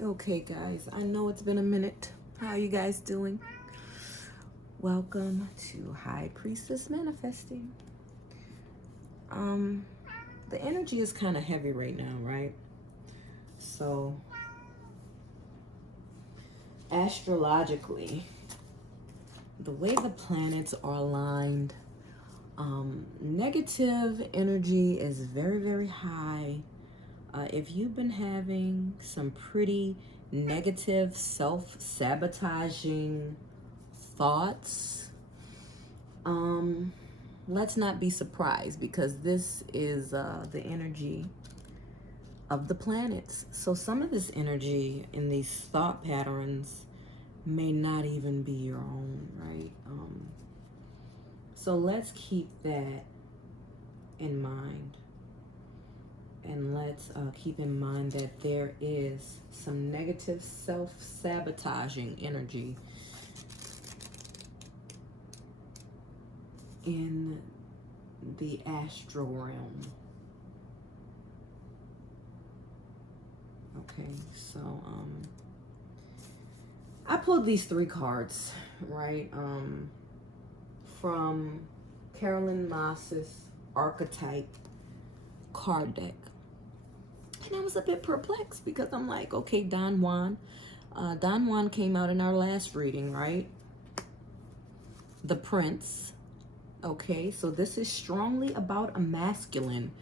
Okay, guys, I know it's been a minute. How are you guys doing? Welcome to High Priestess Manifesting. Um, the energy is kind of heavy right now, right? So, astrologically, the way the planets are aligned, negative energy is very, very high. If you've been having some pretty negative, self-sabotaging thoughts, let's not be surprised because this is the energy of the planets. So some of this energy in these thought patterns may not even be your own, right? So let's keep that in mind. And let's keep in mind that there is some negative self-sabotaging energy in the astral realm. Okay, so I pulled these 3 cards, right? From Carolyn Moss's Archetype card deck. And I was a bit perplexed because I'm like, okay, Don Juan. Don Juan came out in our last reading, right? The Prince. Okay, so this is strongly about a masculine.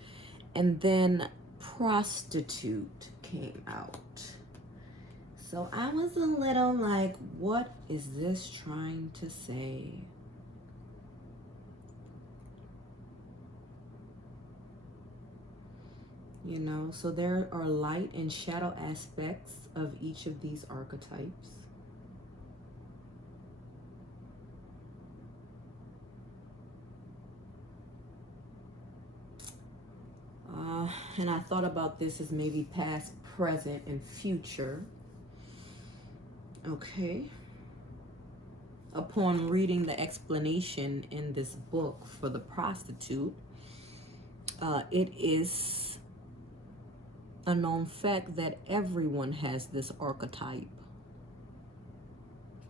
And then prostitute came out. So I was a little like, what is this trying to say? You know, so there are light and shadow aspects of each of these archetypes. And I thought about this as maybe past, present, and future. Okay. Upon reading the explanation in this book for the prostitute, it is a known fact that everyone has this archetype.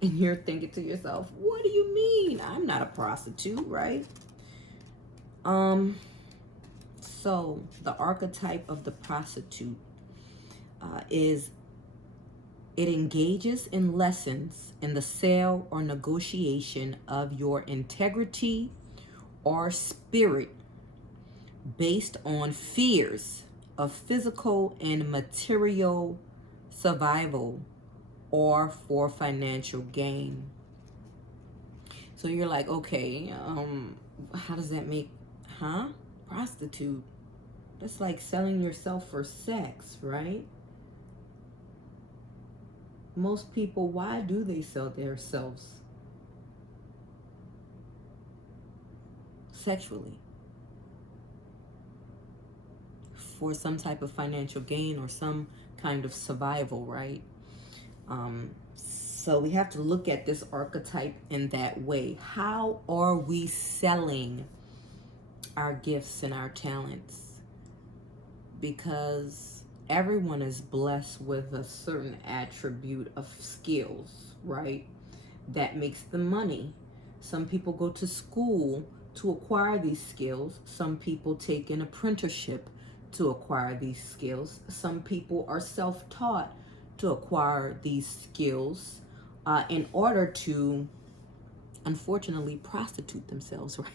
And you're thinking to yourself, what do you mean? I'm not a prostitute, right? So the archetype of the prostitute is it engages in lessons in the sale or negotiation of your integrity or spirit based on fears of physical and material survival or for financial gain. So you're like, okay, how does that make, prostitute? That's like selling yourself for sex, right? Most people, why do they sell themselves sexually? For some type of financial gain or some kind of survival, right? So we have to look at this archetype in that way. How are we selling our gifts and our talents? Because everyone is blessed with a certain attribute of skills, right? That makes them money. Some people go to school to acquire these skills. Some people take an apprenticeship to acquire these skills. Some people are self-taught to acquire these skills in order to, unfortunately, prostitute themselves, right?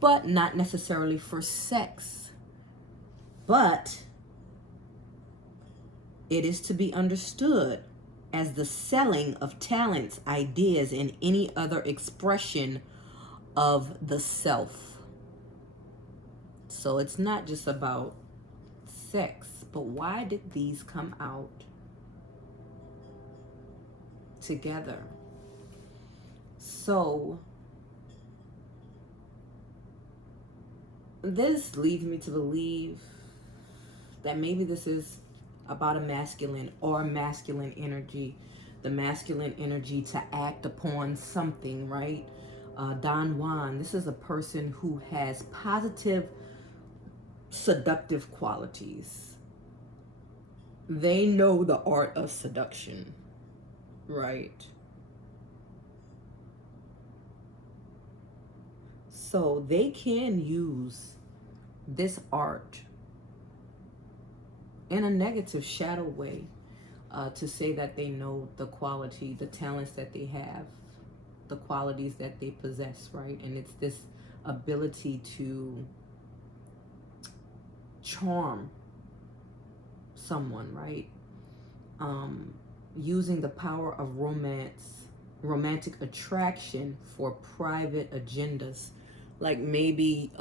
But not necessarily for sex. But it is to be understood as the selling of talents, ideas, and any other expression of the self. So it's not just about sex, but why did these come out together? So this leads me to believe that maybe this is about a masculine or masculine energy, the masculine energy to act upon something, right? Don Juan, this is a person who has positive, seductive qualities. they know the art of seduction, right? So they can use this art in a negative shadow way, to say that they know the quality, the talents that they have, the qualities that they possess, right? And it's this ability to charm someone, right? Using the power of romantic attraction for private agendas, like maybe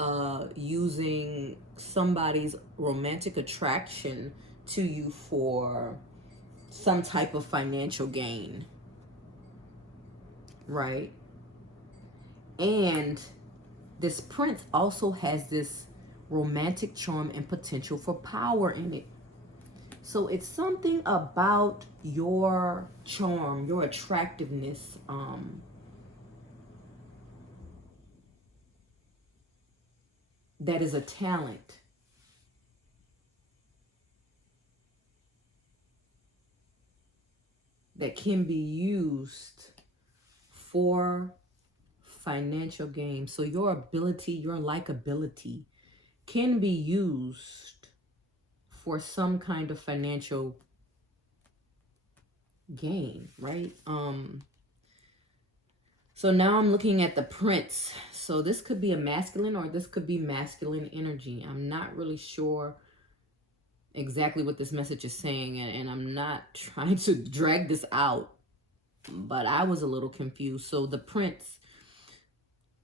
using somebody's romantic attraction to you for some type of financial gain, right? And this prince also has this romantic charm and potential for power in it. So it's something about your charm, your attractiveness, that is a talent that can be used for financial gain. So your ability, your likability can be used for some kind of financial gain, right? So now I'm looking at the prince. So this could be a masculine or this could be masculine energy. I'm not really sure exactly what this message is saying, and I'm not trying to drag this out, but I was a little confused. So the prince,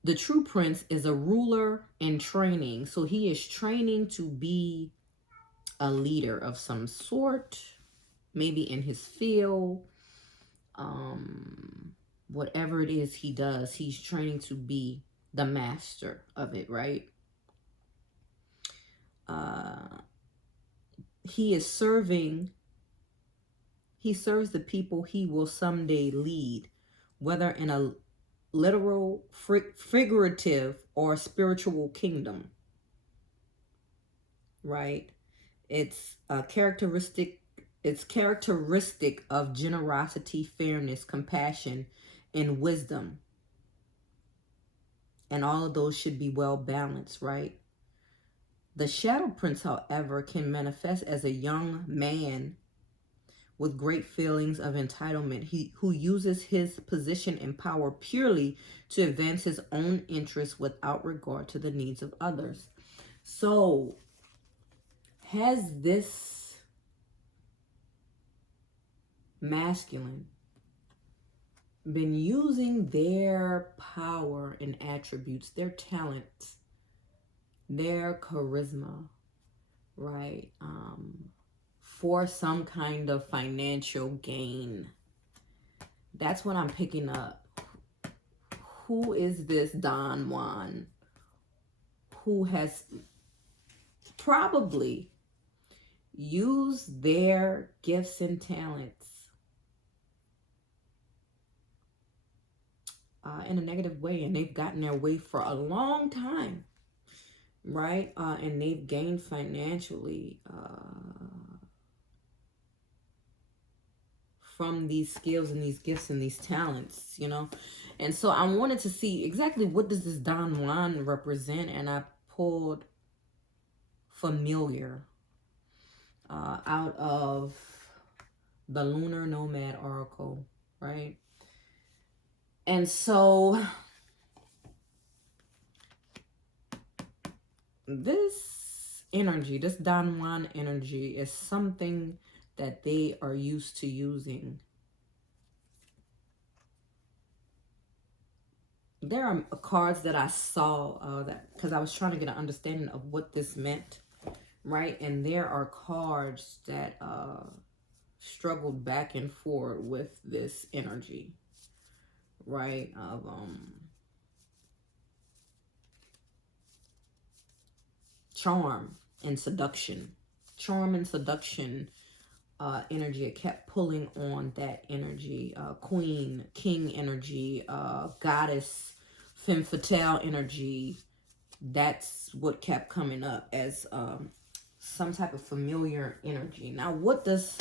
the true prince, is a ruler in training. So he is training to be a leader of some sort, maybe in his field. Whatever it is he does, he's training to be the master of it, right? He serves the people he will someday lead, whether in a literal, figurative, or spiritual kingdom, right? It's characteristic of generosity, fairness, compassion, and wisdom. And all of those should be well balanced, right? The shadow prince, however, can manifest as a young man with great feelings of entitlement, who uses his position and power purely to advance his own interests without regard to the needs of others. So, has this masculine been using their power and attributes, their talents, their charisma, right, for some kind of financial gain? That's what I'm picking up. Who is this Don Juan who has probably used their gifts and talents in a negative way, and they've gotten their way for a long time, right? And they've gained financially from these skills and these gifts and these talents, you know? And so I wanted to see exactly what does this Don Juan represent, and I pulled familiar out of the Lunar Nomad Oracle, right? And so this energy, this Don Juan energy, is something that they are used to using. There are cards that I saw that because I was trying to get an understanding of what this meant, right? And there are cards that struggled back and forth with this energy, right? Of charm and seduction. Charm and seduction energy. It kept pulling on that energy. Queen, king energy, goddess, femme fatale energy. That's what kept coming up as some type of familiar energy. Now, what does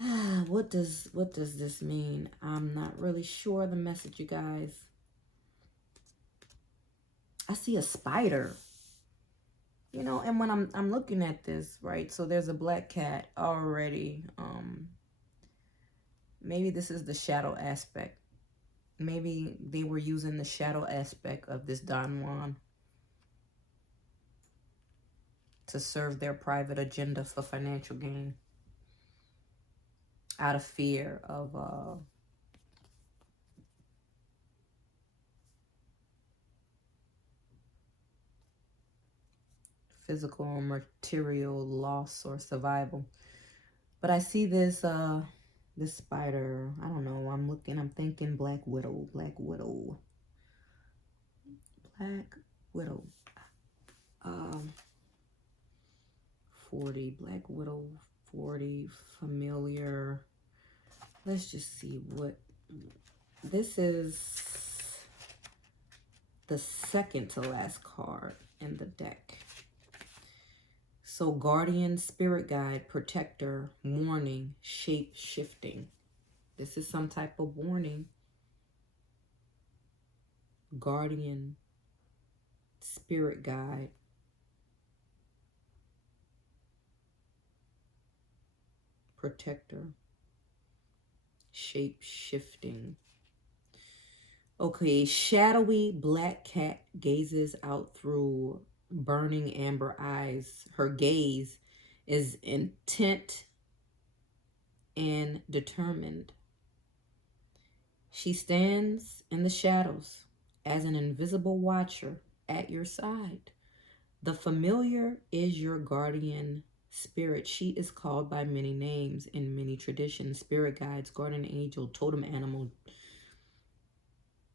this mean? I'm not really sure the message, you guys. I see a spider. You know, and when I'm looking at this, right? So there's a black cat already. Maybe this is the shadow aspect. Maybe they were using the shadow aspect of this Don Juan to serve their private agenda for financial gain, out of fear of physical or material loss or survival. But I see this this spider. I don't know. I'm thinking Black Widow. Black Widow. 40, Black Widow, 40, familiar. Let's just see what this is. The second to last card in the deck. So guardian, spirit guide, protector, warning, shape shifting. This is some type of warning. Guardian, spirit guide, protector, shape shifting. Okay, shadowy black cat gazes out through burning amber eyes. Her gaze is intent and determined. She stands in the shadows as an invisible watcher at your side. The familiar is your guardian spirit. She is called by many names in many traditions: spirit guides, guardian angel, totem animal,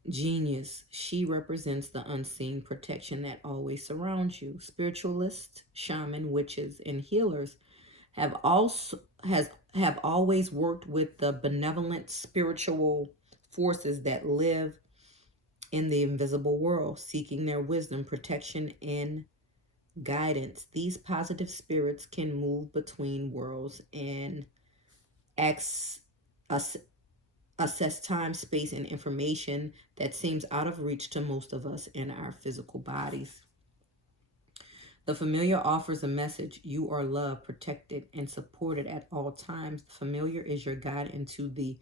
genius. She represents the unseen protection that always surrounds you. Spiritualists, shaman, witches, and healers have always worked with the benevolent spiritual forces that live in the invisible world, seeking their wisdom, protection, and guidance. These positive spirits can move between worlds and assess time, space, and information that seems out of reach to most of us in our physical bodies. The familiar offers a message: you are loved, protected, and supported at all times. The familiar is your guide into the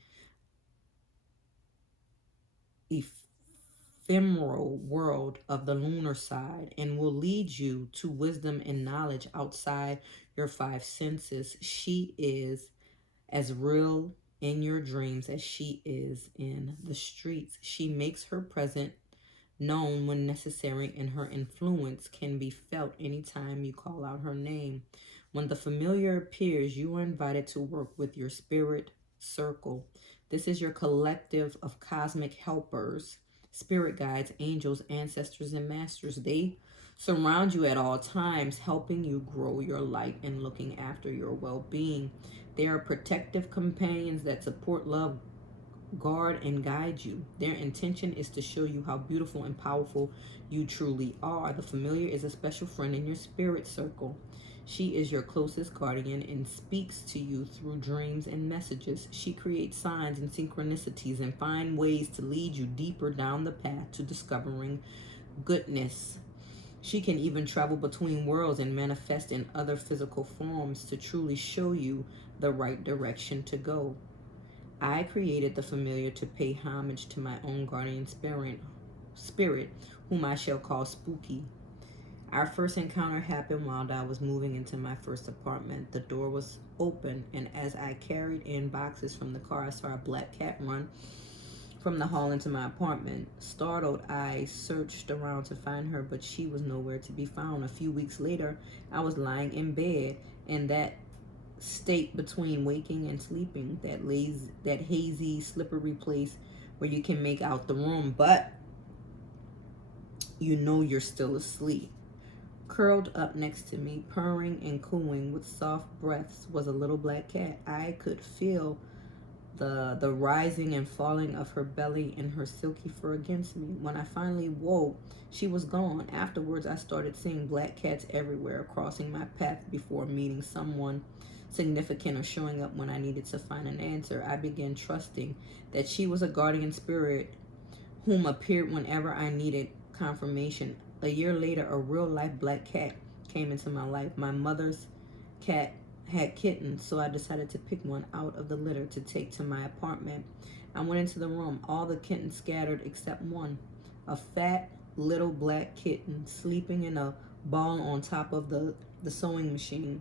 ephemeral world of the lunar side and will lead you to wisdom and knowledge outside your five senses. She is as real in your dreams as she is in the streets. She makes her presence known when necessary, and her influence can be felt anytime you call out her name. When the familiar appears, you are invited to work with your spirit circle. This is your collective of cosmic helpers, spirit guides, angels, ancestors, and masters. They surround you at all times, helping you grow your light and looking after your well-being. They are protective companions that support, love, guard, and guide you. Their intention is to show you how beautiful and powerful you truly are. The familiar is a special friend in your spirit circle. She is your closest guardian and speaks to you through dreams and messages. She creates signs and synchronicities and finds ways to lead you deeper down the path to discovering goodness. She can even travel between worlds and manifest in other physical forms to truly show you the right direction to go. I created the familiar to pay homage to my own guardian spirit, whom I shall call Spooky. Our first encounter happened while I was moving into my first apartment. The door was open, and as I carried in boxes from the car, I saw a black cat run from the hall into my apartment. Startled, I searched around to find her, but she was nowhere to be found. A few weeks later, I was lying in bed, in that state between waking and sleeping, that hazy, slippery place where you can make out the room, but you know you're still asleep. Curled up next to me, purring and cooing with soft breaths, was a little black cat. I could feel the rising and falling of her belly and her silky fur against me. When I finally woke, she was gone. Afterwards, I started seeing black cats everywhere, crossing my path before meeting someone significant or showing up when I needed to find an answer. I began trusting that she was a guardian spirit whom appeared whenever I needed confirmation. A year later, a real-life black cat came into my life. My mother's cat had kittens, so I decided to pick one out of the litter to take to my apartment. I went into the room. All the kittens scattered except one, a fat little black kitten sleeping in a ball on top of the sewing machine.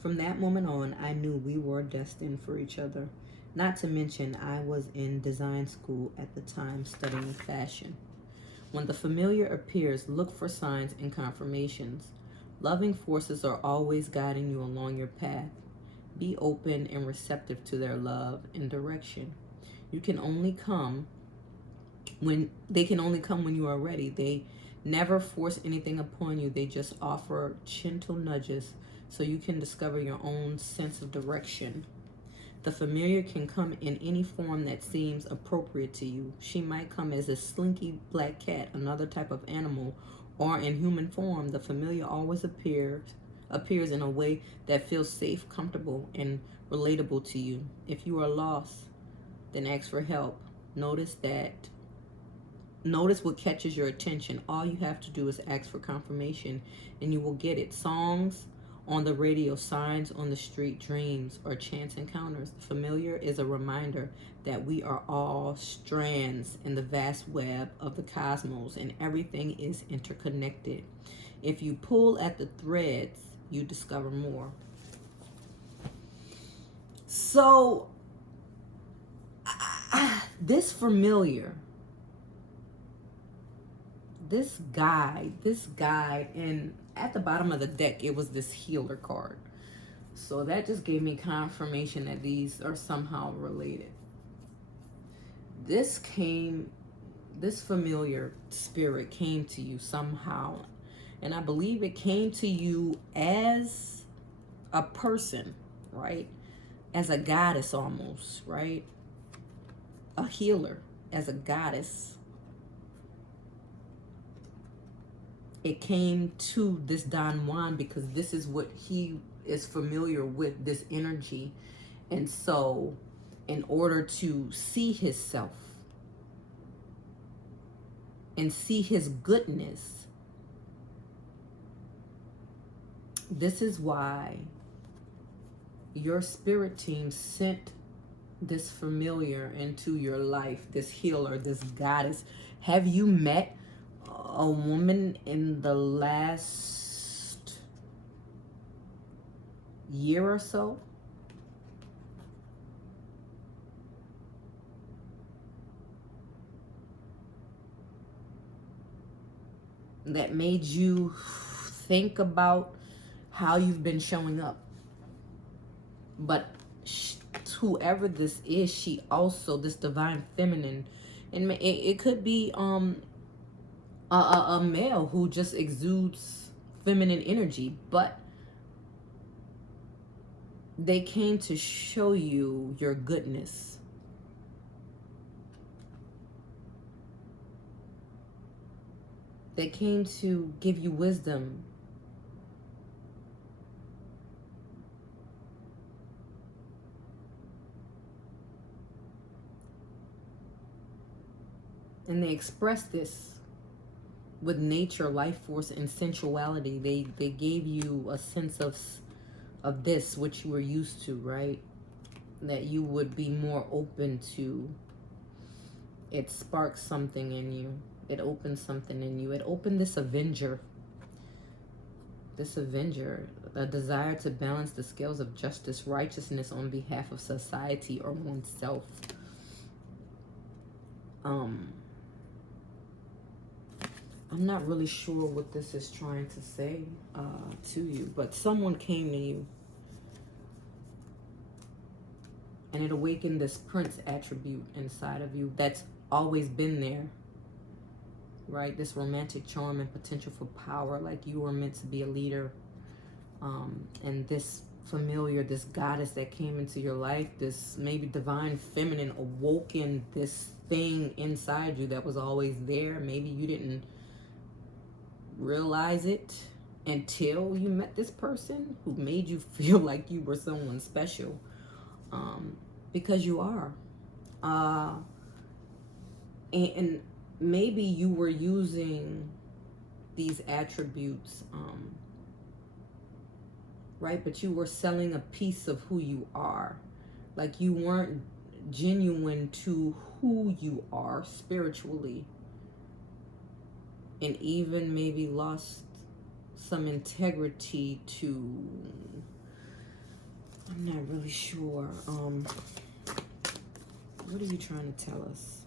From that moment on, I knew we were destined for each other. Not to mention, I was in design school at the time studying fashion. When the familiar appears, look for signs and confirmations. Loving forces are always guiding you along your path. Be open and receptive to their love and direction. They can only come when you are ready. They never force anything upon you. They just offer gentle nudges so you can discover your own sense of direction. The familiar can come in any form that seems appropriate to you. She might come as a slinky black cat, another type of animal, or in human form. The familiar always appears in a way that feels safe, comfortable, and relatable to you. If you are lost, then ask for help. Notice what catches your attention. All you have to do is ask for confirmation, and you will get it. Songs on the radio, signs on the street, dreams, or chance encounters. The familiar is a reminder that we are all strands in the vast web of the cosmos, and everything is interconnected. If you pull at the threads, you discover more. So, this familiar, this guide, and at the bottom of the deck, it was this healer card. So that just gave me confirmation that these are somehow related. This familiar spirit came to you somehow. And I believe it came to you as a person, right? As a goddess almost, right? A healer, as a goddess. It came to this Don Juan because this is what he is familiar with, this energy. And so in order to see his self and see his goodness, this is why your spirit team sent this familiar into your life, this healer, this goddess. Have you met a woman in the last year or so? That made you think about how you've been showing up? But whoever this is, she also, this divine feminine, and it could be a male who just exudes feminine energy, but they came to show you your goodness. They came to give you wisdom. And they express this with nature, life force, and sensuality. They gave you a sense of this, which you were used to, right? That you would be more open to. It sparks something in you. It opens something in you. It opened this avenger. This avenger, a desire to balance the scales of justice, righteousness on behalf of society or oneself. I'm not really sure what this is trying to say to you, but someone came to you and it awakened this prince attribute inside of you that's always been there, right? This romantic charm and potential for power, like you were meant to be a leader. And this familiar, this goddess that came into your life, this maybe divine feminine awoken this thing inside you that was always there. Maybe you didn't realize it until you met this person who made you feel like you were someone special, because you are. And maybe you were using these attributes, right? But you were selling a piece of who you are. Like you weren't genuine to who you are spiritually. And even maybe lost some integrity to, I'm not really sure. What are you trying to tell us?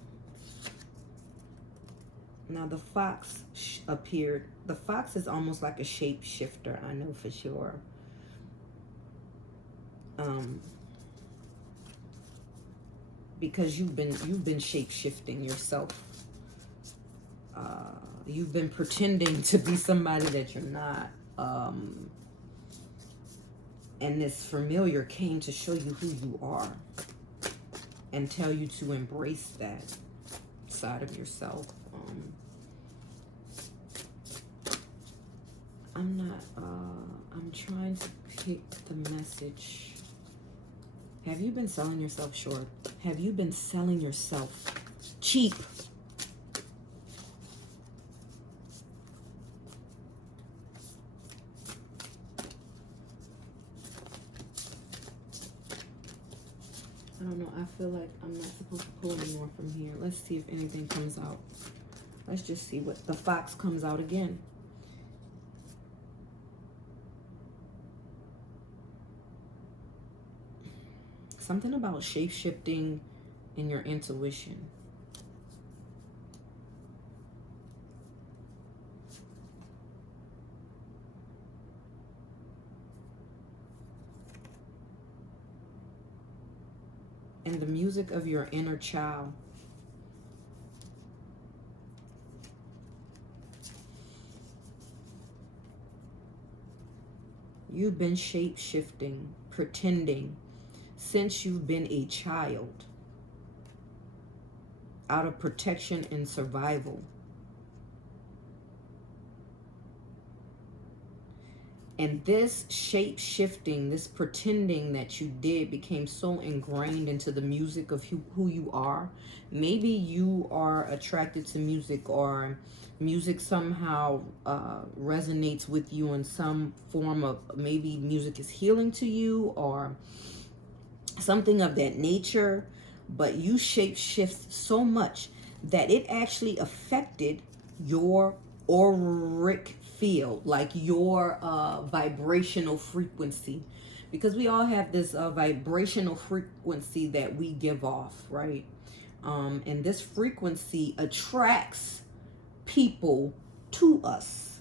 Now the fox appeared. The fox is almost like a shapeshifter, I know for sure. Because you've been shape-shifting yourself. You've been pretending to be somebody that you're not. And this familiar came to show you who you are and tell you to embrace that side of yourself. I'm trying to pick the message. Have you been selling yourself short? Have you been selling yourself cheap? I don't know. I feel like I'm not supposed to pull any more from here. Let's see if anything comes out. Let's just see what the fox comes out again. Something about shape-shifting in your intuition. And the music of your inner child. You've been shape-shifting, pretending, since you've been a child, out of protection and survival. And this shape-shifting, this pretending that you did became so ingrained into the music of who you are. Maybe you are attracted to music, or music somehow resonates with you in some form of, maybe music is healing to you or something of that nature. But you shape-shift so much that it actually affected your auric field, like your vibrational frequency, because we all have this vibrational frequency that we give off, right? And this frequency attracts people to us.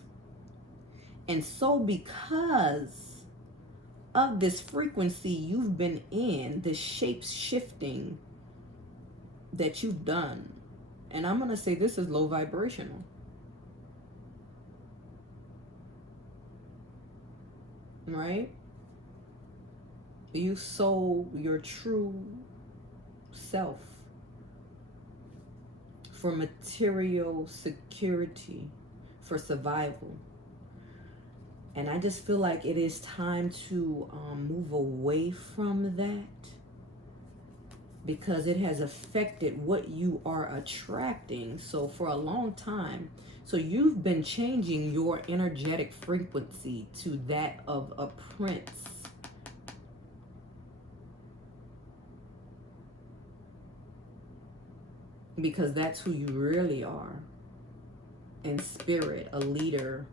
And so because of this frequency you've been in, this shape shifting that you've done, and I'm going to say this is low vibrational. Right? You sold your true self for material security, for survival. And I just feel like it is time to move away from that, because it has affected what you are attracting. So for a long time, so you've been changing your energetic frequency to that of a prince. Because that's who you really are. In spirit, a leader.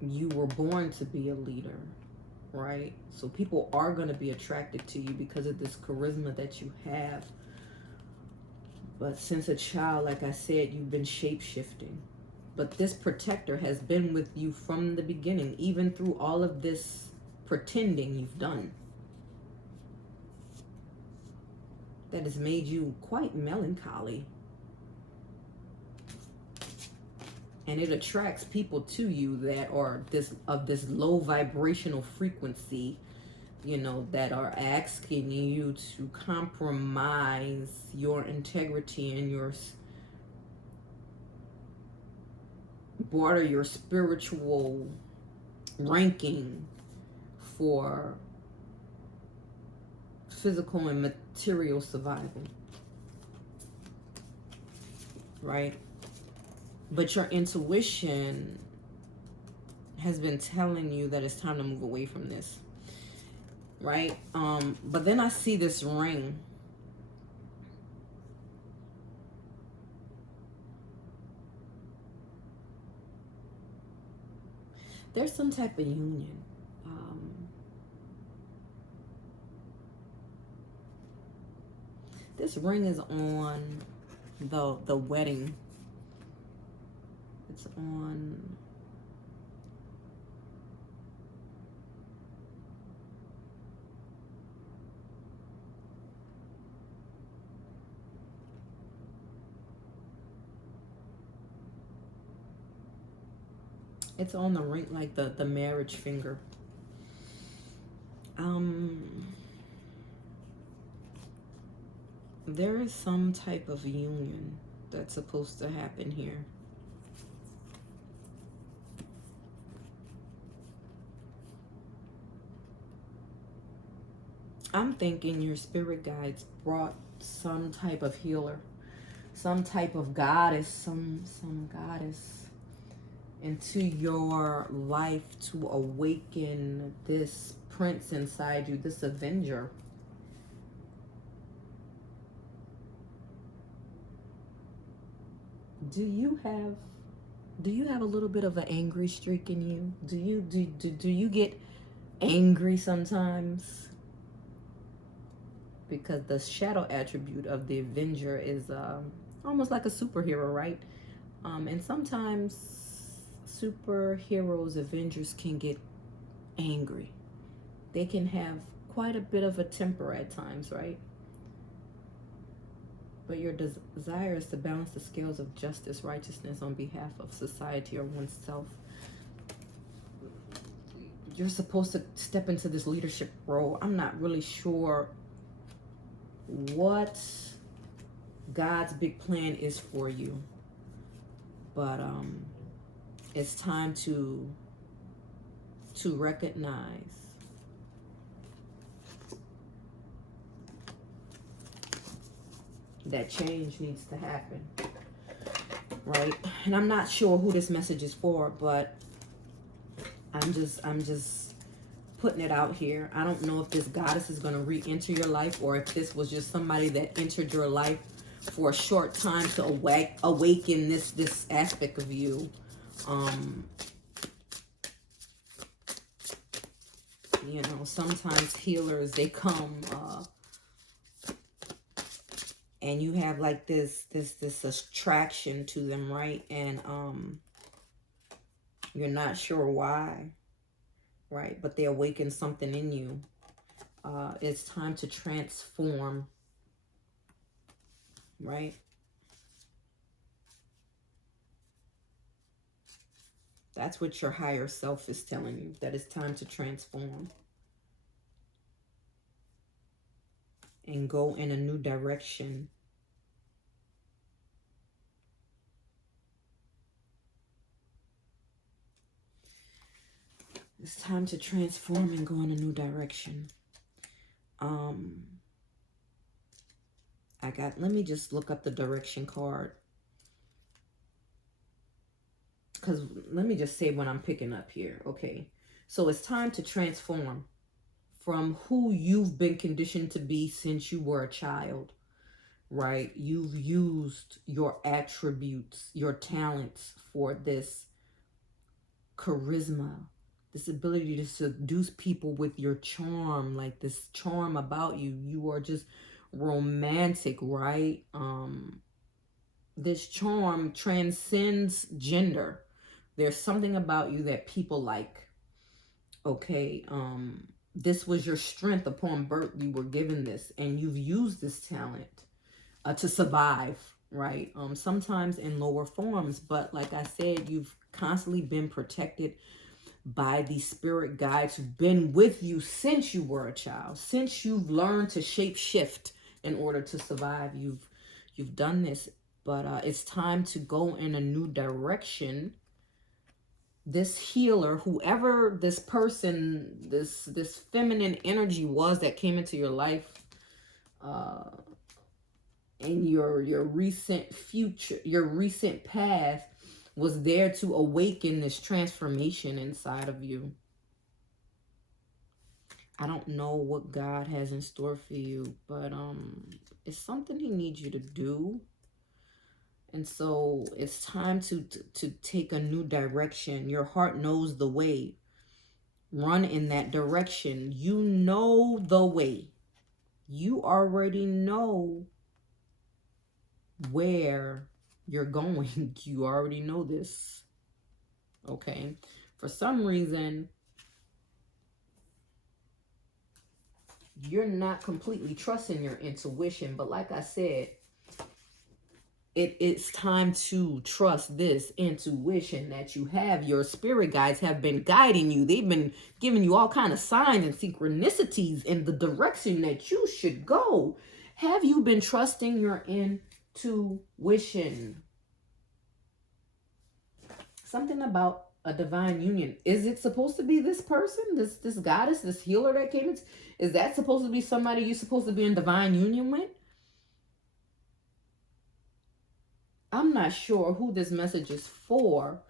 You were born to be a leader, right? So people are going to be attracted to you because of this charisma that you have. But since a child, like I said, you've been shape-shifting. But this protector has been with you from the beginning, even through all of this pretending you've done. That has made you quite melancholy. And it attracts people to you that are this low vibrational frequency, you know, that are asking you to compromise your integrity and your barter your spiritual ranking for physical and material survival, right? But your intuition has been telling you that it's time to move away from this, right? But then I see this ring. There's some type of union. This ring is on the wedding. It's on the ring, like the marriage finger. There is some type of union that's supposed to happen here. I'm thinking your spirit guides brought some type of healer, some type of goddess, some goddess into your life to awaken this prince inside you, this avenger. Do you have a little bit of an angry streak in you? Do you get angry sometimes? Because the shadow attribute of the avenger is almost like a superhero, right? And sometimes superheroes, avengers can get angry. They can have quite a bit of a temper at times, right? But your desire is to balance the scales of justice, righteousness on behalf of society or oneself. You're supposed to step into this leadership role. I'm not really sure what God's big plan is for you, but it's time to recognize that change needs to happen, right? And I'm not sure who this message is for, but I'm just putting it out here. I don't know if this goddess is going to re-enter your life, or if this was just somebody that entered your life for a short time to awaken this aspect of you. You know, sometimes healers, they come and you have like this attraction to them, right? And you're not sure why, right? But they awaken something in you. It's time to transform, right? That's what your higher self is telling you, that it's time to transform and go in a new direction. It's time to transform and go in a new direction. Let me just look up the direction card. Because let me just say what I'm picking up here. Okay. So it's time to transform from who you've been conditioned to be since you were a child, right? You've used your attributes, your talents for this charisma, this ability to seduce people with your charm, like this charm about you. You are just romantic, right? This charm transcends gender. There's something about you that people like. Okay, this was your strength upon birth. You were given this, and you've used this talent to survive, right? Sometimes in lower forms, but like I said, you've constantly been protected by the spirit guides who've been with you since you were a child, since you've learned to shape shift in order to survive. You've done this, but it's time to go in a new direction. This healer, whoever this person, this feminine energy was that came into your life, uh in your recent future, your recent past, was there to awaken this transformation inside of you. I don't know what God has in store for you, but it's something he needs you to do. And so it's time to take a new direction. Your heart knows the way. Run in that direction. You know the way. You already know where you're going. You already know this. Okay? For some reason, you're not completely trusting your intuition, but like I said, it's time to trust this intuition that you have. Your spirit guides have been guiding you. They've been giving you all kind of signs and synchronicities in the direction that you should go. Have you been trusting your intuition? Something about a divine union. Is it supposed to be this person, this goddess, this healer that came in? Is that supposed to be somebody you're supposed to be in divine union with? I'm not sure who this message is for,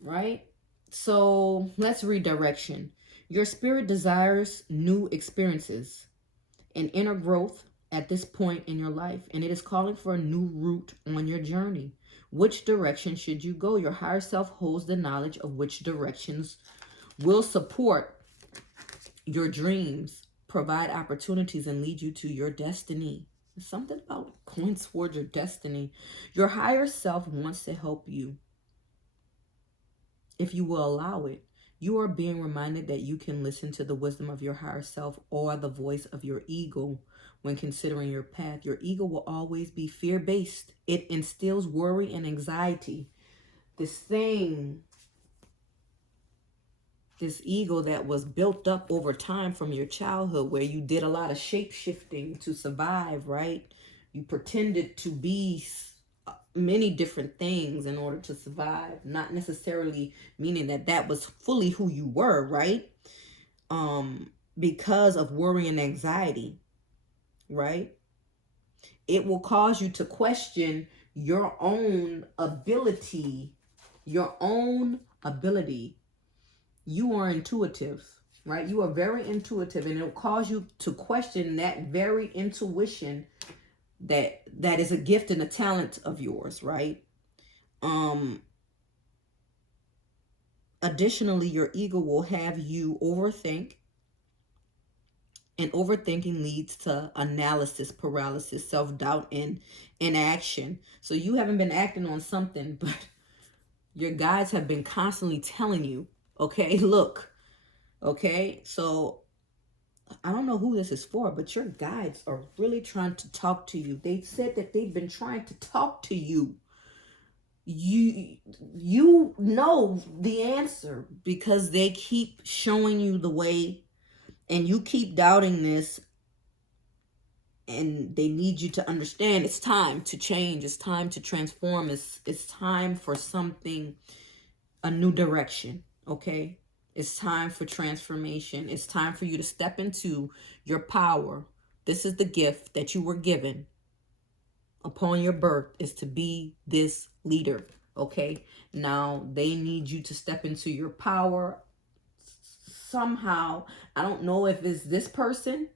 right? So let's redirection. Your spirit desires new experiences and inner growth at this point in your life, and it is calling for a new route on your journey. Which direction should you go? Your higher self holds the knowledge of which directions will support your dreams, provide opportunities, and lead you to your destiny. Something about going towards your destiny. Your higher self wants to help you if you will allow it. You are being reminded that you can listen to the wisdom of your higher self or the voice of your ego when considering your path. Your ego will always be fear-based. It instills worry and anxiety. This ego that was built up over time from your childhood, where you did a lot of shape-shifting to survive, right? You pretended to be many different things in order to survive, not necessarily meaning that that was fully who you were, right? Because of worry and anxiety, right? It will cause you to question your own ability. You are intuitive, right? You are very intuitive, and it'll cause you to question that very intuition that is a gift and a talent of yours, right? Additionally, your ego will have you overthink, and overthinking leads to analysis paralysis, self-doubt, and inaction. So you haven't been acting on something, but your guides have been constantly telling you, okay, look, okay? So I don't know who this is for, but your guides are really trying to talk to you. They said that they've been trying to talk to you. You know the answer because they keep showing you the way, and you keep doubting this, and they need you to understand it's time to change. It's time to transform. It's time for something, a new direction, okay? It's time for transformation. It's time for you to step into your power. This is the gift that you were given upon your birth, is to be this leader, okay? Now they need you to step into your power somehow. I don't know if it's this person,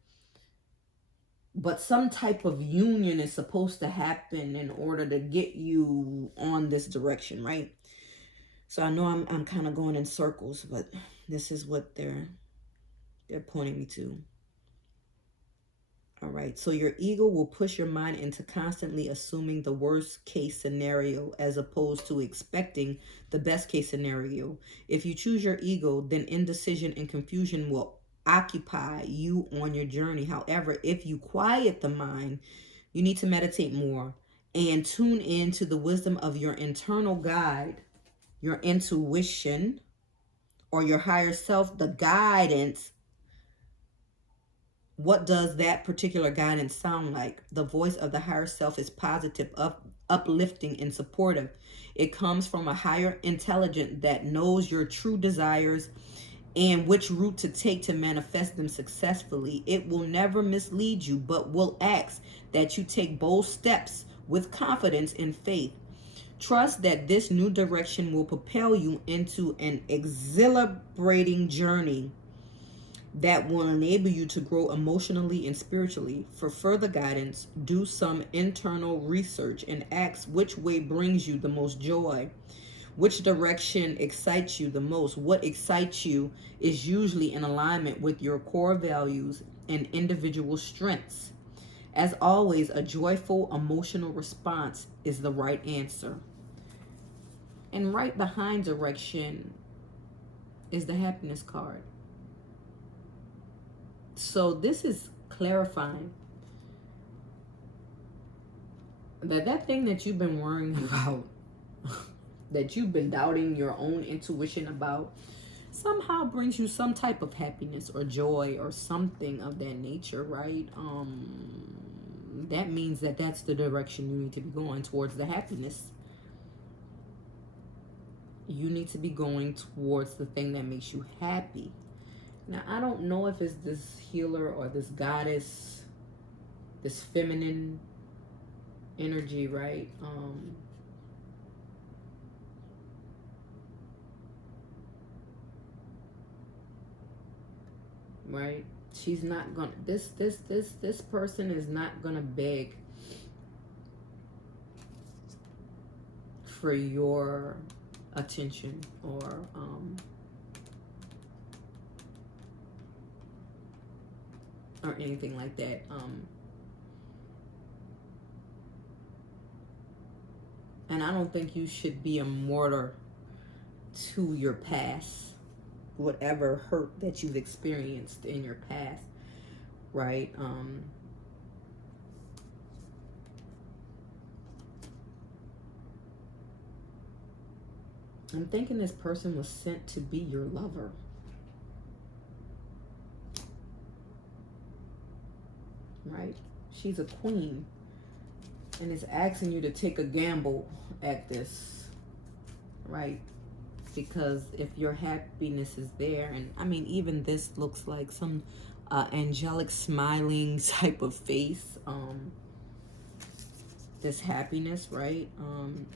but some type of union is supposed to happen in order to get you on this direction, right? So I know I'm kind of going in circles, but this is what they're pointing me to. All right, so your ego will push your mind into constantly assuming the worst case scenario as opposed to expecting the best case scenario. If you choose your ego, then indecision and confusion will occupy you on your journey. However, if you quiet the mind, you need to meditate more and tune in to the wisdom of your internal guide, your intuition, or your higher self, the guidance. What does that particular guidance sound like? The voice of the higher self is positive, uplifting, and supportive. It comes from a higher intelligence that knows your true desires and which route to take to manifest them successfully. It will never mislead you, but will ask that you take bold steps with confidence and faith. Trust that this new direction will propel you into an exhilarating journey that will enable you to grow emotionally and spiritually. For further guidance, do some internal research and ask which way brings you the most joy. Which direction excites you the most? What excites you is usually in alignment with your core values and individual strengths. As always, a joyful emotional response is the right answer. And right behind direction is the happiness card. So this is clarifying that thing that you've been worrying about, that you've been doubting your own intuition about, somehow brings you some type of happiness or joy or something of that nature, right? That means that that's the direction you need to be going, towards the happiness. You need to be going towards the thing that makes you happy. Now, I don't know if it's this healer or this goddess, this feminine energy, right? Right? She's not gonna, this person is not gonna beg for your attention or anything like that. And I don't think you should be a martyr to your past, whatever hurt that you've experienced in your past, right? I'm thinking this person was sent to be your lover. Right? She's a queen and is asking you to take a gamble at this, right? Because if your happiness is there, and I mean, even this looks like some angelic smiling type of face, this happiness, right?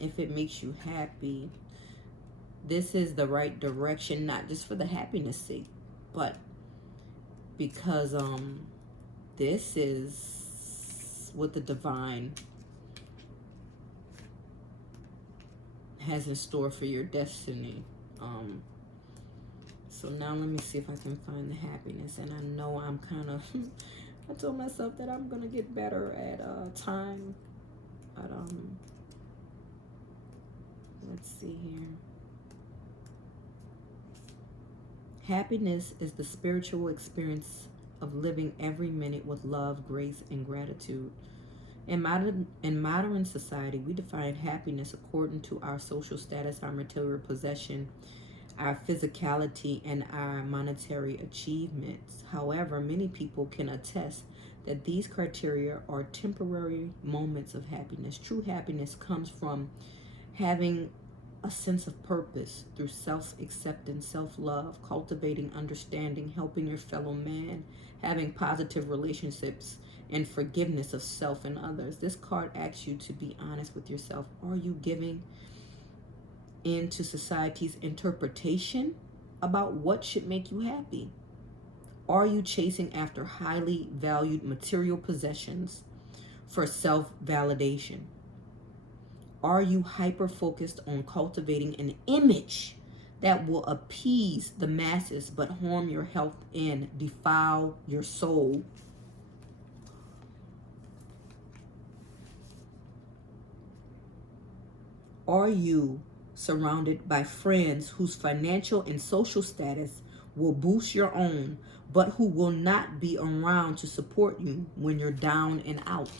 If it makes you happy, this is the right direction, not just for the happiness sake, but because this is what the divine has in store for your destiny. So now let me see if I can find the happiness. And I know I'm kind of I told myself that I'm gonna get better at time, but let's see here. Happiness is the spiritual experience of living every minute with love, grace, and gratitude. In modern society, we define happiness according to our social status, our material possession, our physicality, and our monetary achievements. However, many people can attest that these criteria are temporary moments of happiness. True happiness comes from having a sense of purpose through self-acceptance, self-love, cultivating understanding, helping your fellow man, having positive relationships, and forgiveness of self and others. This card asks you to be honest with yourself. Are you giving into society's interpretation about what should make you happy? Are you chasing after highly valued material possessions for self-validation? Are you hyper-focused on cultivating an image that will appease the masses but harm your health and defile your soul? Are you surrounded by friends whose financial and social status will boost your own, but who will not be around to support you when you're down and out?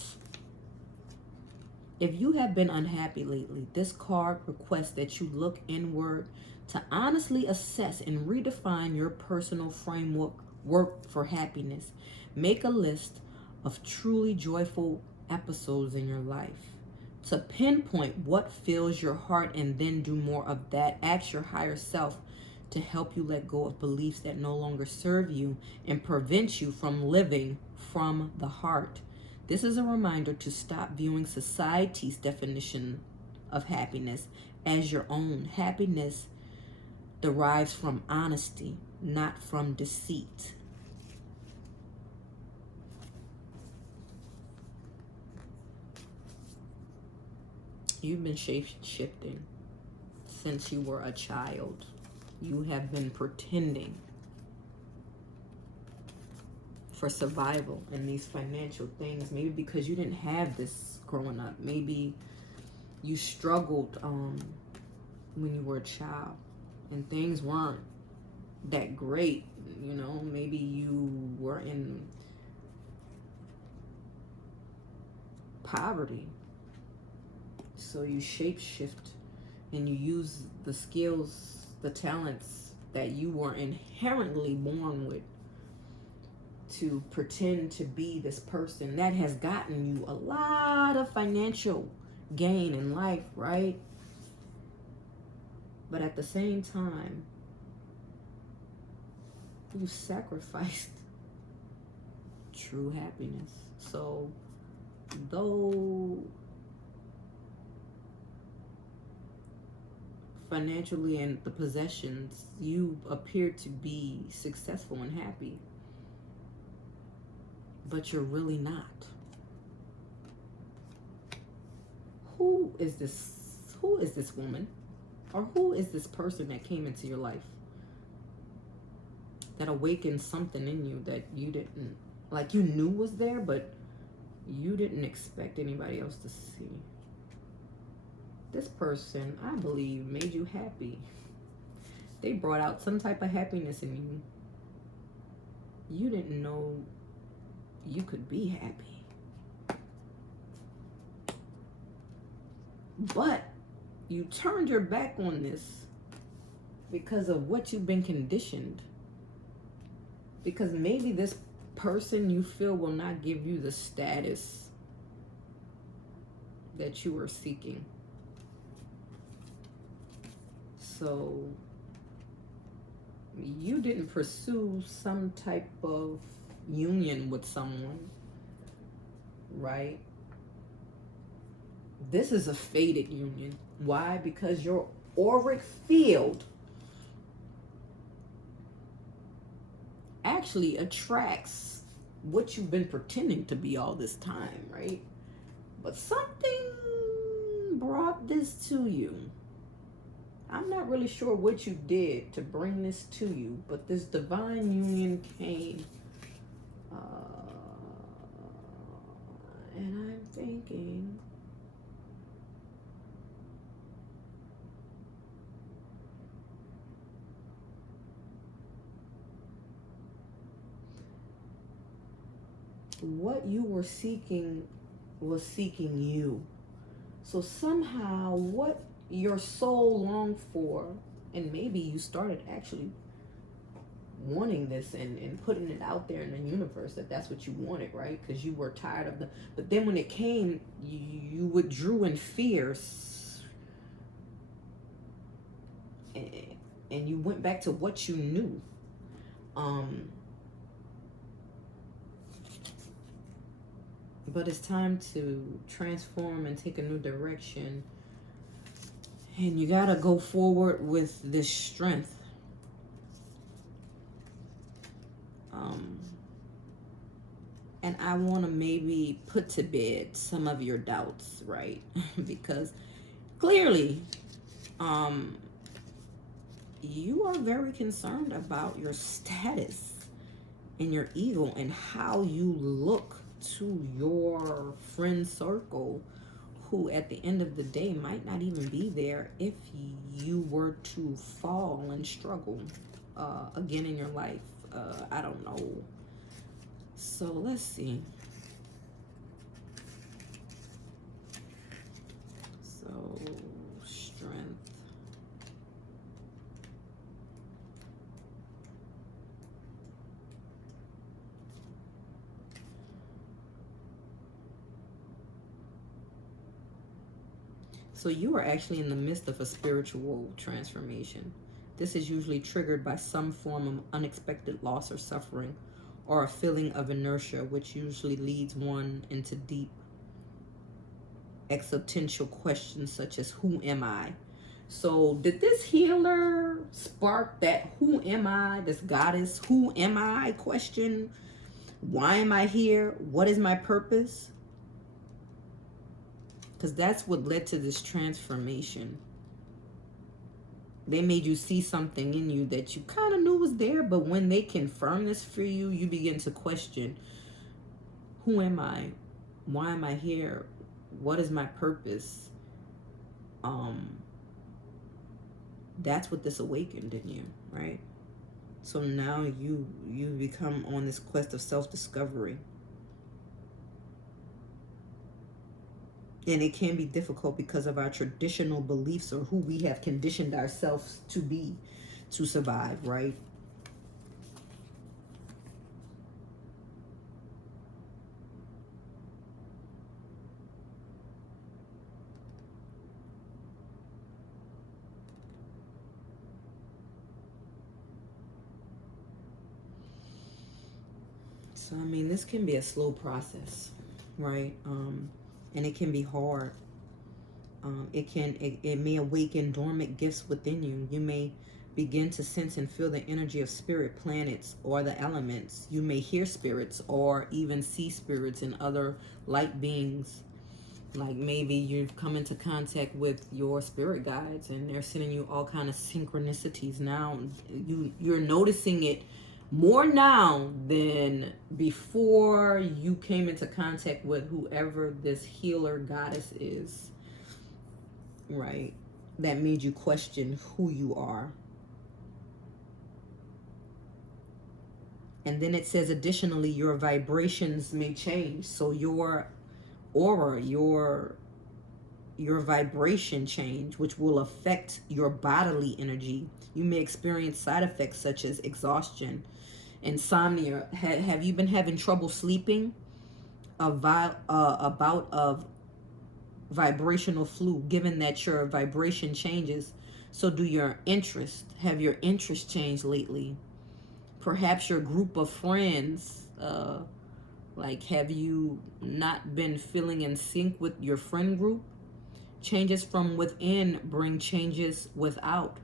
If you have been unhappy lately, this card requests that you look inward to honestly assess and redefine your personal framework work for happiness. Make a list of truly joyful episodes in your life. To pinpoint what fills your heart and then do more of that. Ask your higher self to help you let go of beliefs that no longer serve you and prevent you from living from the heart. This is a reminder to stop viewing society's definition of happiness as your own. Happiness derives from honesty, not from deceit. You've been shape-shifting since you were a child. You have been pretending for survival in these financial things. Maybe because you didn't have this growing up. Maybe you struggled when you were a child and things weren't that great. You know, maybe you were in poverty. So you shape-shift and you use the skills, the talents that you were inherently born with to pretend to be this person that has gotten you a lot of financial gain in life, right? But at the same time, you sacrificed true happiness. So though financially and the possessions, you appear to be successful and happy, but you're really not. Who is this woman, or who is this person that came into your life that awakened something in you that you didn't, like, you knew was there, but you didn't expect anybody else to see? This person, I believe, made you happy. They brought out some type of happiness in you. You didn't know you could be happy. But you turned your back on this because of what you've been conditioned. Because maybe this person you feel will not give you the status that you were seeking. So you didn't pursue some type of union with someone, right? This is a fated union. Why? Because your auric field actually attracts what you've been pretending to be all this time, right? But something brought this to you. I'm not really sure what you did to bring this to you, but this divine union came. And I'm thinking, what you were seeking was seeking you. So somehow what your soul longed for, and maybe you started actually wanting this and putting it out there in the universe that that's what you wanted, right? Because you were tired of but then when it came, you withdrew in fear, and you went back to what you knew. But it's time to transform and take a new direction. And you gotta go forward with this strength. And I want to maybe put to bed some of your doubts, right? Because clearly, you are very concerned about your status and your ego and how you look to your friend circle, who at the end of the day might not even be there if you were to fall and struggle again in your life. I don't know. So let's see. So you are actually in the midst of a spiritual transformation. This is usually triggered by some form of unexpected loss or suffering, or a feeling of inertia, which usually leads one into deep existential questions such as, who am I? So did this healer spark that who am I, this goddess, who am I question? Why am I here? What is my purpose? Because that's what led to this transformation. They made you see something in you that you kind of knew was there, but when they confirm this for you, you begin to question, who am I? Why am I here? What is my purpose? That's what this awakened in you, right? So now you become on this quest of self-discovery. And it can be difficult because of our traditional beliefs or who we have conditioned ourselves to be to survive, right? So, I mean, this can be a slow process, right? And it can be hard. It may awaken dormant gifts within you. You may begin to sense and feel the energy of spirit planets or the elements. You may hear spirits or even see spirits and other light beings. Like maybe you've come into contact with your spirit guides and they're sending you all kind of synchronicities. Now you're noticing it more now than before you came into contact with whoever this healer goddess is, right? That made you question who you are. And then it says, additionally, your vibrations may change. So your aura, your vibration change, which will affect your bodily energy. You may experience side effects such as exhaustion, insomnia. Have you been having trouble sleeping? A bout of vibrational flu, given that your vibration changes. So have your interest changed lately? Perhaps your group of friends, like, have you not been feeling in sync with your friend group? Changes from within bring changes without.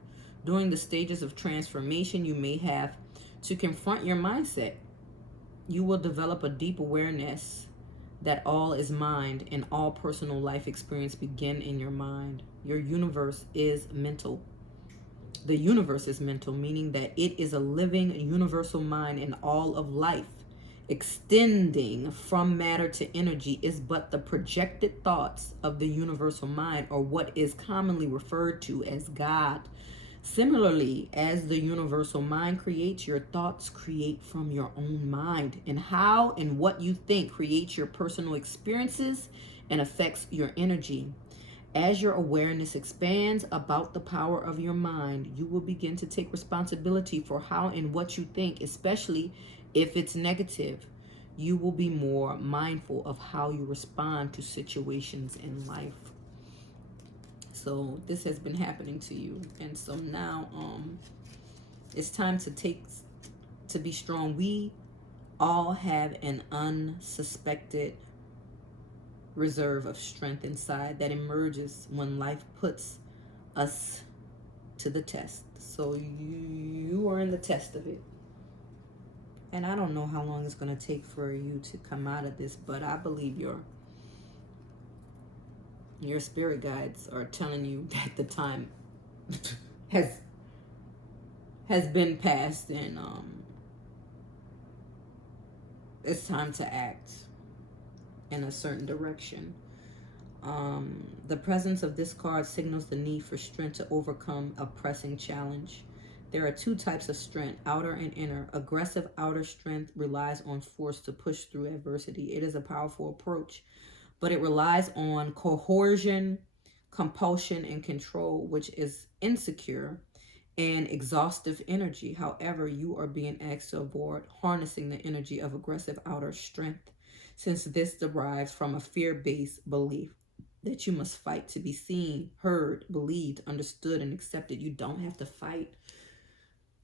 During the stages of transformation, you may have to confront your mindset. You will develop a deep awareness that all is mind and all personal life experience begin in your mind. Your universe is mental. The universe is mental, meaning that it is a living universal mind, and all of life extending from matter to energy is but the projected thoughts of the universal mind, or what is commonly referred to as God. Similarly, as the universal mind creates, your thoughts create from your own mind, and how and what you think creates your personal experiences and affects your energy. As your awareness expands about the power of your mind, you will begin to take responsibility for how and what you think, especially if it's negative. You will be more mindful of how you respond to situations in life. So this has been happening to you, and so now it's time to be strong. We all have an unsuspected reserve of strength inside that emerges when life puts us to the test. So you are in the test of it. And I don't know how long it's going to take for you to come out of this, but I believe your spirit guides are telling you that the time has been passed, and it's time to act in a certain direction. The presence of this card signals the need for strength to overcome a pressing challenge. There are two types of strength, outer and inner. Aggressive outer strength relies on force to push through adversity. It is a powerful approach, but it relies on coercion, compulsion, and control, which is insecure and exhaustive energy. However, you are being asked to avoid harnessing the energy of aggressive outer strength, since this derives from a fear-based belief. that you must fight to be seen, heard, believed, understood, and accepted. You don't have to fight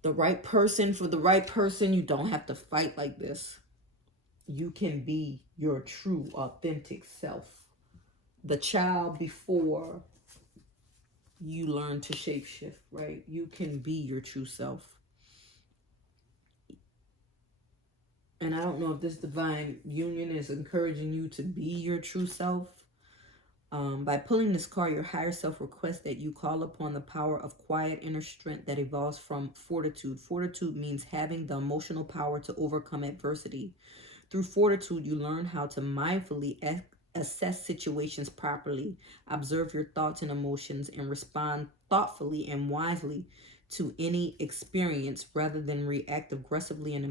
the right person for the right person. You don't have to fight like this. You can be your true, authentic self. The child before you learn to shapeshift, right? You can be your true self. And I don't know if this divine union is encouraging you to be your true self. By pulling this card, your higher self requests that you call upon the power of quiet inner strength that evolves from fortitude. Fortitude means having the emotional power to overcome adversity. Through fortitude, you learn how to mindfully assess situations properly, observe your thoughts and emotions, and respond thoughtfully and wisely to any experience rather than react aggressively and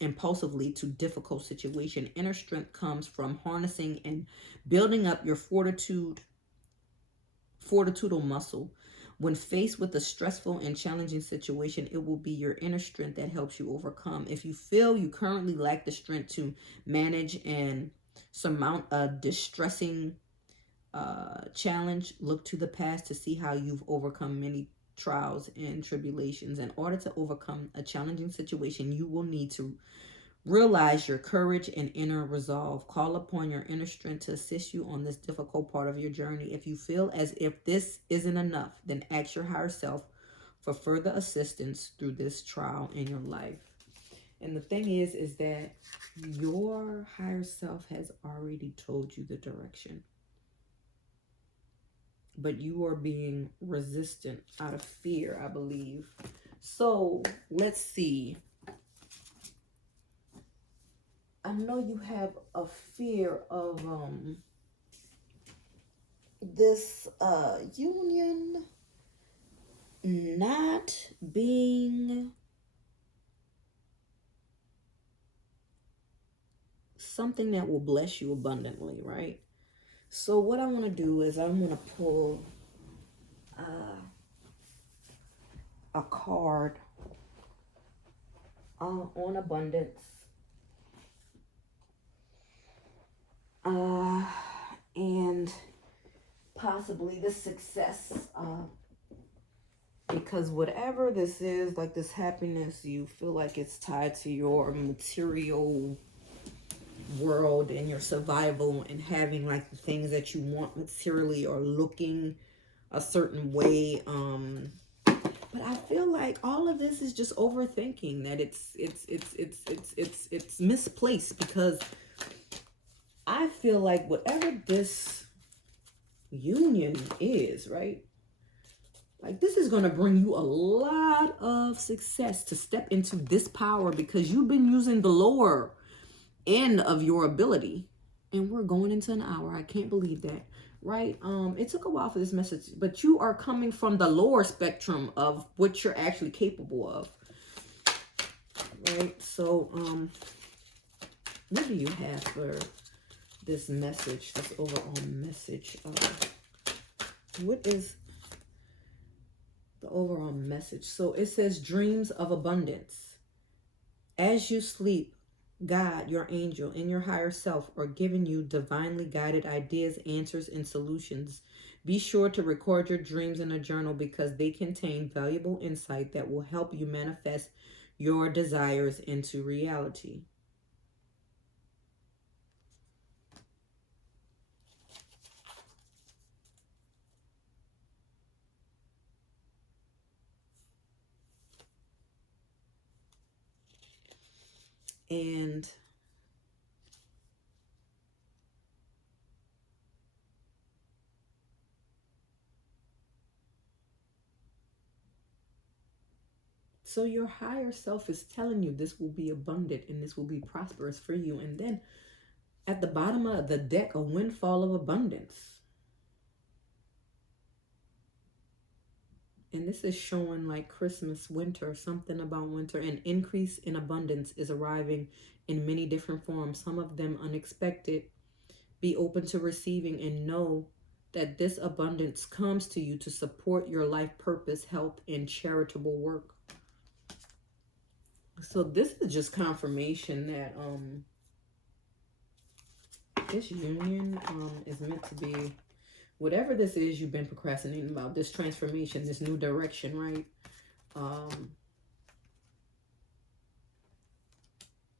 impulsively to difficult situation. Inner strength comes from harnessing and building up your fortitudinal muscle. When faced with a stressful and challenging situation, it will be your inner strength that helps you overcome. If you feel you currently lack the strength to manage and surmount a distressing challenge, look to the past to see how you've overcome many trials and tribulations. In order to overcome a challenging situation, you will need to realize your courage and inner resolve. Call upon your inner strength to assist you on this difficult part of your journey. If you feel as if this isn't enough, then ask your higher self for further assistance through this trial in your life. And the thing is that your higher self has already told you the direction. But you are being resistant out of fear, I believe. So let's see. I know you have a fear of this union not being something that will bless you abundantly, right? So what I want to do is I'm going to pull a card on abundance. And possibly the success, because whatever this is, like this happiness, you feel like it's tied to your material world and your survival and having like the things that you want materially or looking a certain way. But I feel like all of this is just overthinking, that it's misplaced, because I feel like whatever this union is, right? Like this is going to bring you a lot of success to step into this power, because you've been using the lower end of your ability. And we're going into an hour. I can't believe that, right? It took a while for this message, but you are coming from the lower spectrum of what you're actually capable of, right? So, what do you have for this message, this overall message? What is the overall message? So it says dreams of abundance. As you sleep, God, your angel, and your higher self are giving you divinely guided ideas, answers, and solutions. Be sure to record your dreams in a journal, because they contain valuable insight that will help you manifest your desires into reality. And so your higher self is telling you this will be abundant and this will be prosperous for you. And then at the bottom of the deck, a windfall of abundance. And this is showing like Christmas, winter, something about winter. An increase in abundance is arriving in many different forms, some of them unexpected. Be open to receiving and know that this abundance comes to you to support your life purpose, health, and charitable work. So this is just confirmation that This union is meant to be, whatever this is you've been procrastinating about, this transformation, this new direction, right?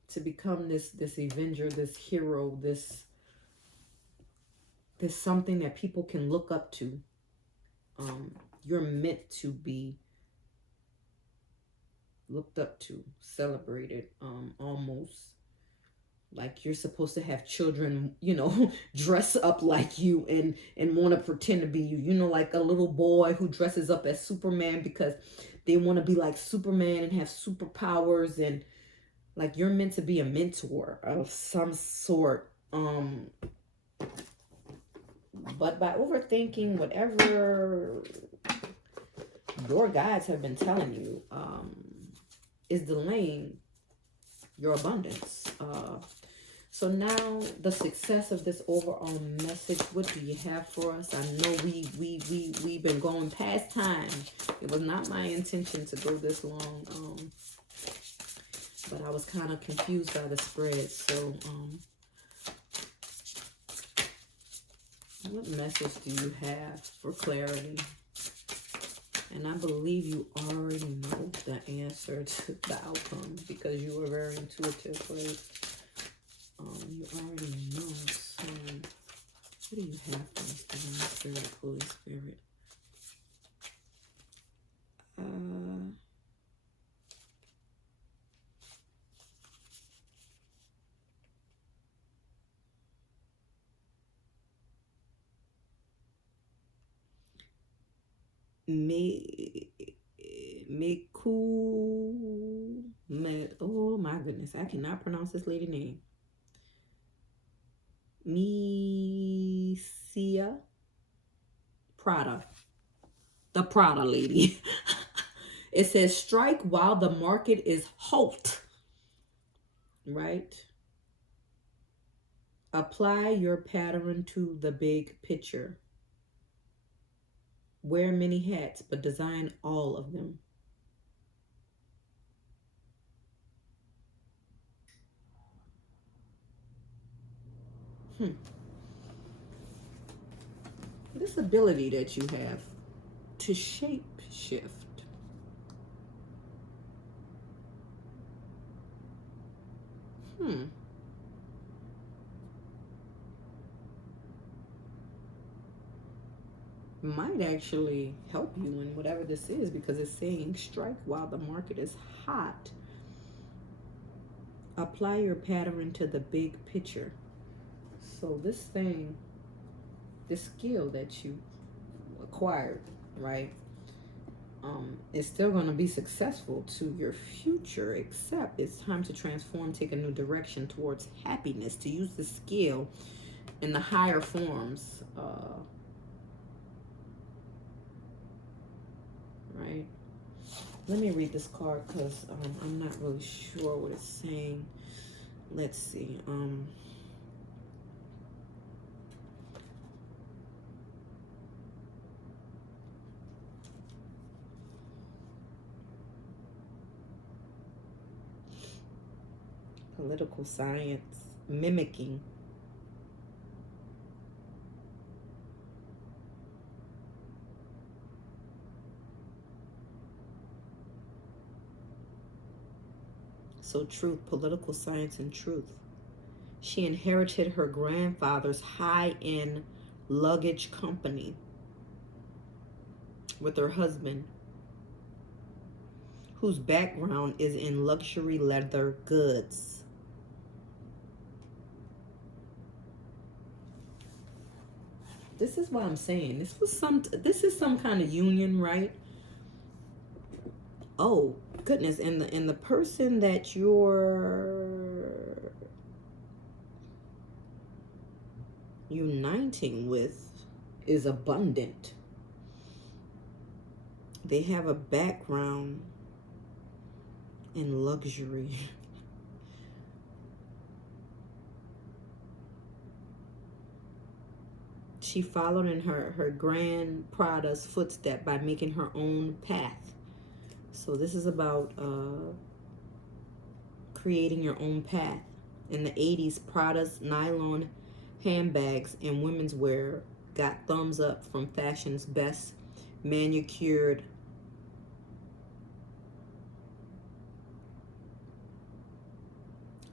To become this avenger, this hero, this something that people can look up to. You're meant to be looked up to, celebrated, almost like you're supposed to have children, you know, dress up like you and want to pretend to be you, you know, like a little boy who dresses up as Superman because they want to be like Superman and have superpowers. And like, you're meant to be a mentor of some sort. But by overthinking whatever your guides have been telling you, is delaying your abundance. So now the success of this overall message, what do you have for us? I know we've been going past time. It was not my intention to go this long, but I was kind of confused by the spread. So what message do you have for clarity? And I believe you already know the answer to the outcome because you were very intuitive, right? You already know. So what do you have for us, Divine Spirit, Holy Spirit? Oh my goodness, I cannot pronounce this lady name. Misia Prada. The Prada lady. It says strike while the market is halt. Right? Apply your pattern to the big picture. Wear many hats, but design all of them. This ability that you have to shape shift. Might actually help you in whatever this is, because it's saying strike while the market is hot. Apply your pattern to the big picture. So this thing, this skill that you acquired, right, is still going to be successful to your future, except it's time to transform, take a new direction towards happiness, to use the skill in the higher forms, right? Let me read this card because I'm not really sure what it's saying. Let's see. Political science, mimicking. So truth, political science and truth. She inherited her grandfather's high-end luggage company with her husband, whose background is in luxury leather goods. This is what I'm saying. This is some kind of union, right? Oh goodness, and the person that you're uniting with is abundant. They have a background in luxury. She followed in her grand Prada's footstep by making her own path. So this is about creating your own path. In the 80s, Prada's nylon handbags, and women's wear got thumbs up from fashion's best manicured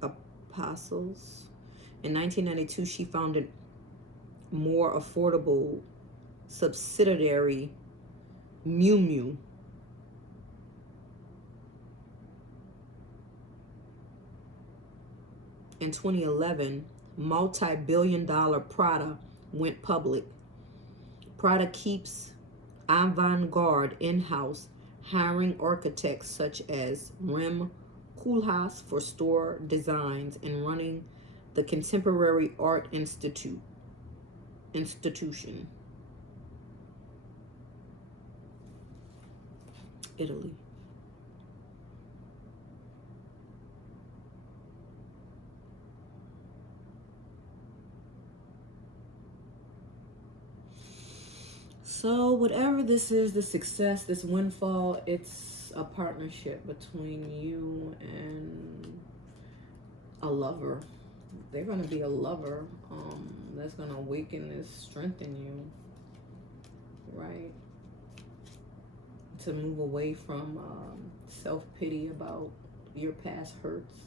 apostles. In 1992, she founded more affordable subsidiary Miu Miu. In 2011, multi-billion-dollar Prada went public. Prada keeps avant-garde in-house, hiring architects such as Rem Koolhaas for store designs and running the Contemporary Art institution. Italy. So whatever this is, the success, this windfall, it's a partnership between you and a lover. They're going to be a lover that's going to awaken this strength in you, right? To move away from self-pity about your past hurts.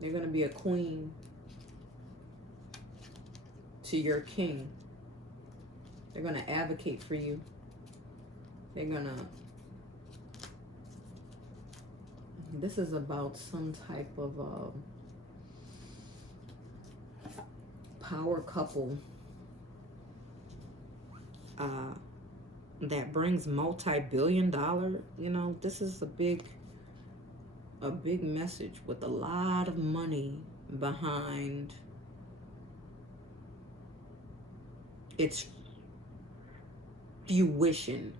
They're going to be a queen to your king. They're going to advocate for you. They're going to... This is about some type of power couple that brings multi-billion-dollar, you know, this is a big message with a lot of money behind its fruition.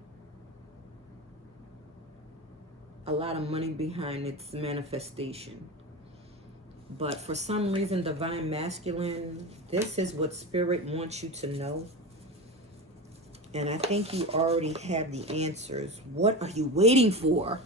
A lot of money behind its manifestation. But for some reason, divine masculine, this is what spirit wants you to know. And I think you already have the answers. What are you waiting for?